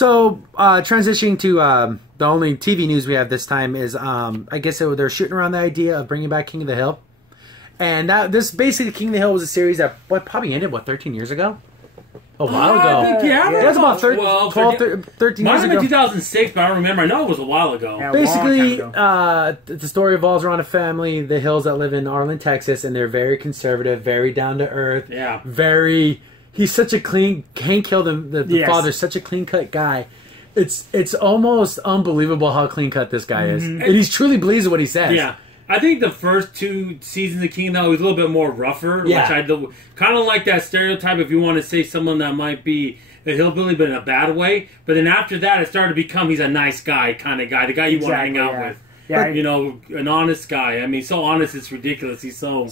So, transitioning to the only TV news we have this time is, I guess they're shooting around the idea of bringing back King of the Hill. And this basically, King of the Hill was a series that probably ended, 13 years ago? A while ago. I think, yeah. That's about 13 years ago. 2006, but I don't remember. I know it was a while ago. Yeah, basically, the story revolves around a family, the Hills, that live in Arlen, Texas, and they're very conservative, very down to earth. Yeah. Very... He's such a clean... Hank Hill, the father's such a clean-cut guy. It's almost unbelievable how clean-cut this guy is. And he's truly believes in what he says. Yeah. I think the first 2 seasons of King of the Hill was a little bit more rougher, which I kind of like that stereotype if you want to say someone that might be a hillbilly but in a bad way. But then after that, it started to become he's a nice guy kind of guy, the guy you want to hang out with. Yeah, you know, an honest guy. I mean, so honest it's ridiculous. He's so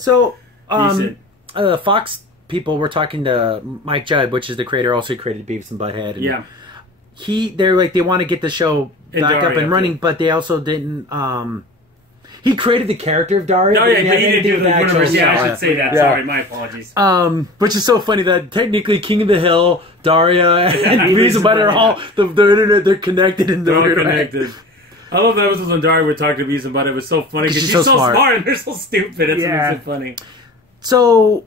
decent. Fox people were talking to Mike Judd, which is the creator, also created Beavis and Butthead. And they're like, they want to get the show back up and running, but they also didn't... He created the character of Daria. No, but he didn't do the universe. Yeah, I should say that. Yeah. Sorry, my apologies. Which is so funny that technically King of the Hill, Daria, and Beavis and Butthead are all they're connected in the they're all connected. I love the episodes when Daria would talk to Beavis and Butthead. It was so funny because she's so smart and they're so stupid. It's so funny. So.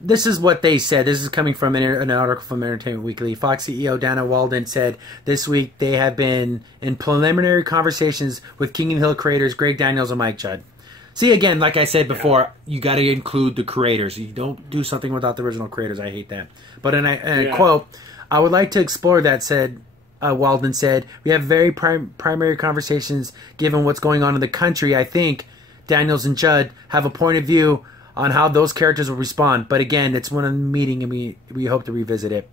This is what they said. This is coming from an article from Entertainment Weekly. Fox CEO Dana Walden said this week they have been in preliminary conversations with King of the Hill creators Greg Daniels and Mike Judd. See, again, like I said before, you got to include the creators. You don't do something without the original creators. I hate that. But in a quote, I would like to explore that, said Walden said, we have very primary conversations given what's going on in the country. I think Daniels and Judd have a point of view on how those characters will respond. But again, it's one meeting, and we hope to revisit it.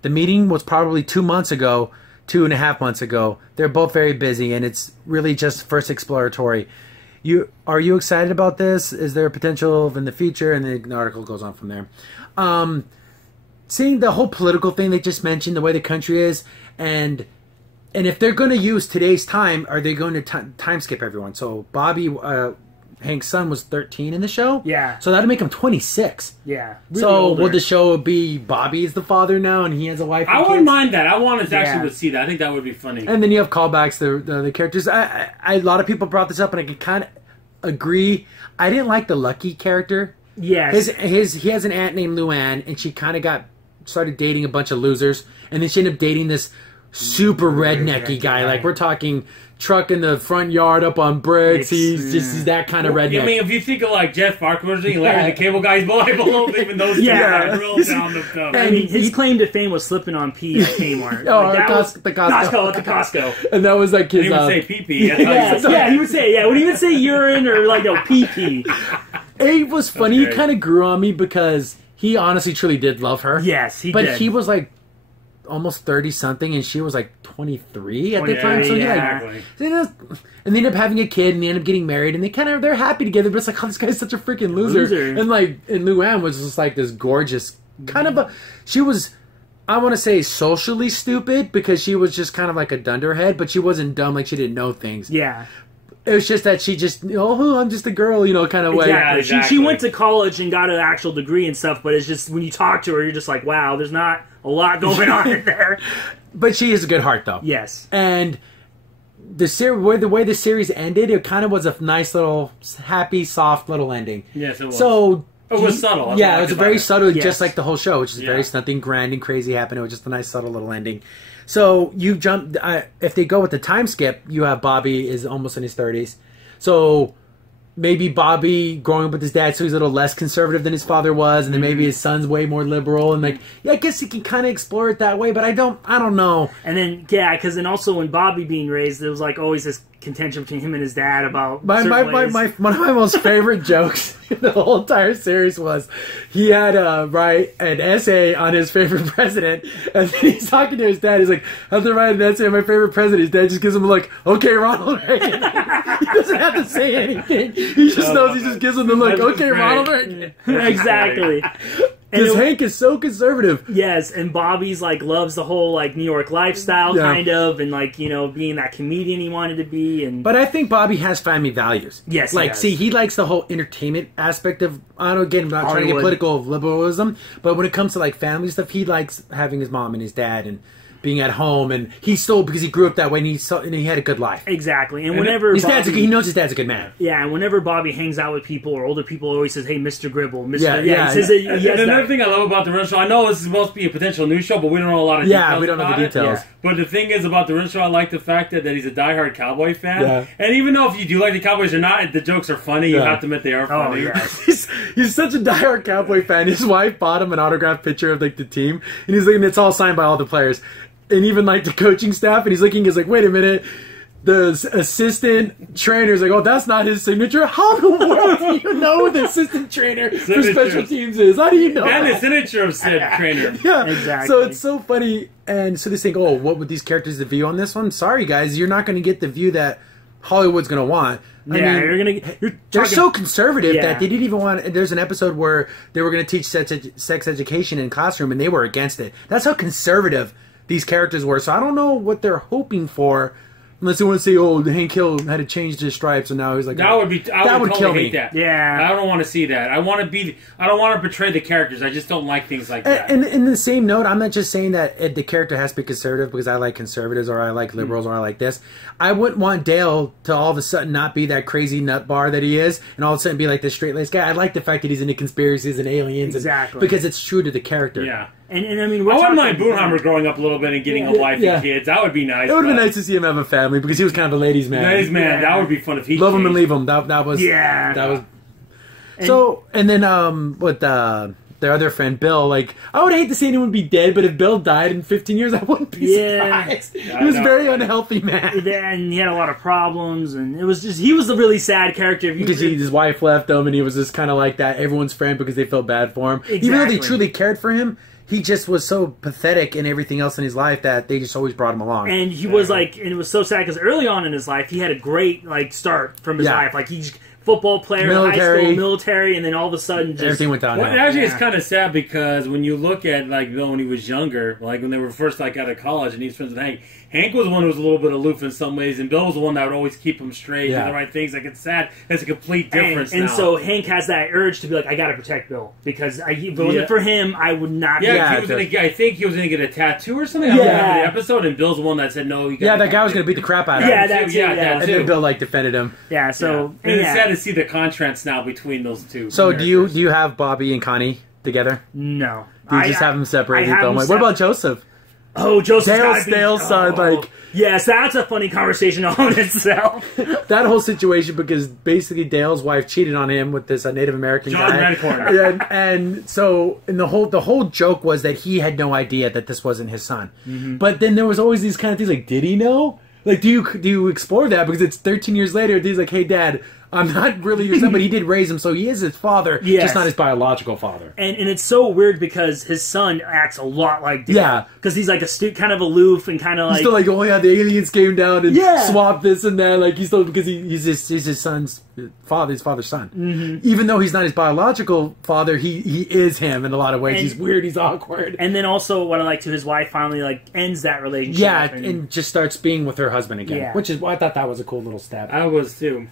The meeting was probably 2 months ago, 2.5 months ago. They're both very busy, and it's really just first exploratory. Are you excited about this? Is there a potential in the future? And the article goes on from there. Seeing the whole political thing they just mentioned, the way the country is, and if they're going to use today's time, are they going to time skip everyone? So Bobby... Hank's son was 13 in the show. Yeah. So that'd make him 26. Yeah. Really so older. Would the show be Bobby's the father now and he has a wife and I wouldn't mind that. I wanted to actually see that. I think that would be funny. And then you have callbacks to the characters. A lot of people brought this up and I can kind of agree. I didn't like the Lucky character. Yes. He has an aunt named Luann and she kind of started dating a bunch of losers and then she ended up dating this super rednecky guy. Like we're talking... truck in the front yard up on bricks. He's that kind of redneck. I mean, if you think of like Jeff Farquhar, Larry the Cable Guy's boy, even those two are real down the stuff. I mean, his claim to fame was slipping on pee at Kmart. The Costco. And that was like his... He would say pee-pee. He would say, when he would say urine or like, no, pee-pee. It was funny. He kind of grew on me because he honestly truly did love her. Yes, he did. But he was like almost 30-something and she was like 23 at the time. So exactly. And they end up having a kid and they end up getting married and they're happy together, but it's like, oh, this guy's such a freaking loser. And like, and Luann was just like this gorgeous kind of she was, I want to say socially stupid because she was just kind of like a dunderhead, but she wasn't dumb, like she didn't know things. Yeah. It was just that she just, I'm just a girl, kind of way. Exactly. She went to college and got an actual degree and stuff, but it's just, when you talk to her, you're just like, wow, there's not a lot going on in there. But she has a good heart, though. Yes. And the way the series ended, it kind of was a nice little, happy, soft little ending. Yes, it was. So... It was subtle. Yeah, it was very subtle, just like the whole show, which is nothing grand and crazy happened. It was just a nice, subtle little ending. So you jump... if they go with the time skip, you have Bobby is almost in his 30s. So maybe Bobby growing up with his dad, so he's a little less conservative than his father was, and then maybe his son's way more liberal, and like, I guess he can kind of explore it that way, but I don't know. And then, because then also when Bobby being raised, there was like always this contention between him and his dad about one of my most favorite jokes in the whole entire series was he had write an essay on his favorite president, and then he's talking to his dad. He's like, I have to write an essay on my favorite president. His dad just gives him a look. Okay, Ronald Reagan. He doesn't have to say anything. He just knows. He just gives him the look. Okay, Ronald Reagan. Exactly. Because Hank is so conservative. Yes, and Bobby's like loves the whole like New York lifestyle kind of, and like being that comedian he wanted to be. But I think Bobby has family values. Yes, like he likes the whole entertainment aspect of. I don't know. Again, I'm not trying to get political of liberalism, but when it comes to like family stuff, he likes having his mom and his dad and being at home, and he's still because he grew up that way, and he had a good life. Exactly, and whenever he knows his dad's a good man. Yeah, and whenever Bobby hangs out with people or older people, always says, "Hey, Mr. Gribble, Mr." Yeah. He says and another thing I love about the Rent Show, I know this is supposed to be a potential news show, but we don't know a lot of details. Yeah, we don't know the details. But the thing is about the Rent Show, I like the fact that he's a diehard Cowboy fan. Yeah. And even though if you do like the Cowboys or not, the jokes are funny. You have to admit they are funny. Oh, yeah. He's such a diehard Cowboy fan. His wife bought him an autographed picture of like the team, and he's looking. It's all signed by all the players, and even like the coaching staff. And he's looking. He's like, wait a minute. The assistant trainer is like, oh, that's not his signature. How in the world do you know what the assistant trainer for special teams is? How do you know and that? the signature of said trainer. Yeah, exactly. So it's so funny. And so they think, oh, what would these characters the view on this one? Sorry, guys, you're not going to get the view that Hollywood's going to want. They're so conservative that they didn't even want. There's an episode where they were going to teach sex education in classroom, and they were against it. That's how conservative these characters were. So I don't know what they're hoping for. Unless they want to say, oh, Hank Hill had to change his stripes, and now he's like, that would be. I would kill hate me. that. Yeah, I don't want to see that. I don't want to portray the characters. I just don't like things like that. And in the same note, I'm not just saying that the character has to be conservative because I like conservatives or I like liberals or I like this. I wouldn't want Dale to all of a sudden not be that crazy nut bar that he is, and all of a sudden be like this straight-laced guy. I like the fact that he's into conspiracies and aliens, because it's true to the character. Yeah. And I mean, I wouldn't mind Boonheimer growing up a little bit and getting a wife and kids. That would be nice. It would have been nice to see him have a family because he was kind of a ladies' man. Ladies' man, that would be fun if he love him and leave him. That was So and then with their other friend Bill, like I would hate to see anyone be dead, but if Bill died in 15 years, I wouldn't be surprised. He was a very unhealthy man, and he had a lot of problems, and it was just he was a really sad character. Because his wife left him, and he was just kind of like that everyone's friend because they felt bad for him, even though they truly cared for him. He just was so pathetic in everything else in his life that they just always brought him along. And he was like, and it was so sad because early on in his life, he had a great start from his life. Like he's football player, high school, military, and then all of a sudden, just everything went downhill. Well, actually, it's kind of sad because when you look at like Bill when he was younger, like when they were first out of college, and he was friends with Hank. Hank was the one who was a little bit aloof in some ways, and Bill was the one that would always keep him straight, do the right things. Like it's sad. It's a complete difference. And so Hank has that urge to be like, I got to protect Bill because if it wasn't for him, I would not. I think he was going to get a tattoo or something. I remember the episode, and Bill's the one that said no. That guy was going to beat the crap out of him. And then Bill defended him. Yeah, so and it's sad to see the contrast now between those two. So do you have Bobby and Connie together? No. Do you just have them separated? What about Joseph? Oh, Joseph's Dale's son, yes, that's a funny conversation on itself. That whole situation, because basically Dale's wife cheated on him with this Native American guy. And so, the whole joke was that he had no idea that this wasn't his son. But then there was always these kind of things like, did he know? Like, do you explore that? Because it's 13 years later, he's like, hey, Dad, I'm not really your son, but he did raise him, so he is his father, just not his biological father. And it's so weird because his son acts a lot like Dale. Yeah. Because he's like kind of aloof and kind of like... He's still like, oh yeah, the aliens came down and swapped this and that. Like, he's still... Because he's his son's father, his father's son. Even though he's not his biological father, he is him in a lot of ways. He's weird, he's awkward. And then also, what I like too, his wife finally ends that relationship. Yeah, and just starts being with her husband again. Which is... I thought that was a cool little step. I was too.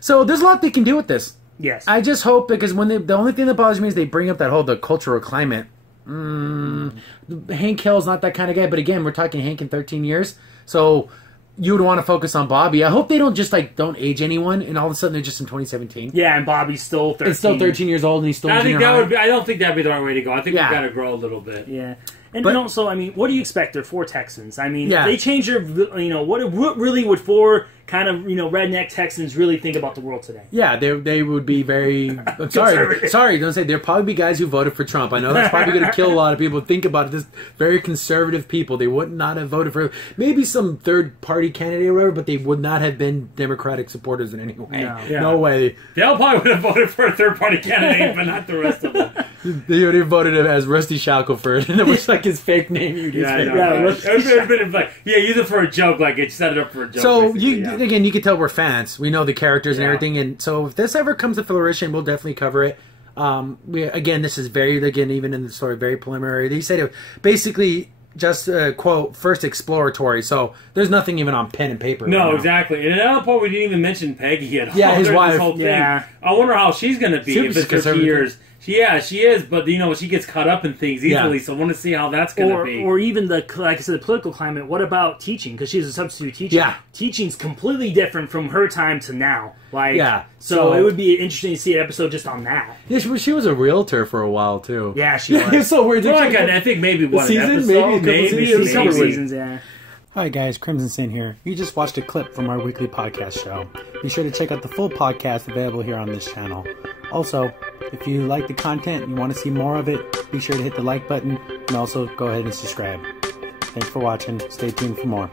So there's a lot they can do with this. Yes. I just hope, because when the only thing that bothers me is they bring up the cultural climate. Hank Hill's not that kind of guy, but again, we're talking Hank in 13 years. So you would want to focus on Bobby. I hope they don't just don't age anyone, and all of a sudden they're just in 2017. Yeah, and Bobby's still 13. It's still 13 years old, and he's still. I don't think that'd be the right way to go. I think we've got to grow a little bit. Yeah. And also, I mean, what do you expect? They're 4 Texans. I mean, they change their, what really would 4 kind of, redneck Texans really think about the world today? Yeah, they would be very, sorry, don't say, there'll probably be guys who voted for Trump. I know that's probably going to kill a lot of people. Think about it, this very conservative people. They would not have voted for, maybe some third-party candidate or whatever, but they would not have been Democratic supporters in any way. No way. They'll probably would have voted for a third-party candidate, but not the rest of them. They would have voted as Rusty Shackelford, and it was like his fake name. It would have been like, use it for a joke, like it set it up for a joke. So again, you can tell we're fans. We know the characters and everything, and so if this ever comes to fruition, we'll definitely cover it. This is even in the story, very preliminary. They said it basically just quote first exploratory, so there's nothing even on pen and paper. No, exactly. And another point, we didn't even mention Peggy at all. Yeah, his wife. This whole thing. I wonder how she's going to be if it's 50 years. She is, but she gets caught up in things easily. So I want to see how that's going to be. Or even like I said, the political climate. What about teaching? Because she's a substitute teacher. Yeah, teaching's completely different from her time to now. So it would be interesting to see an episode just on that. Yeah, she was a realtor for a while too. Yeah, she was. It's so weird. I think maybe one season, maybe a couple seasons. Yeah. Hi guys, Crimson Sin here. You just watched a clip from our weekly podcast show. Be sure to check out the full podcast available here on this channel. Also, if you like the content and you want to see more of it, be sure to hit the like button and also go ahead and subscribe. Thanks for watching. Stay tuned for more.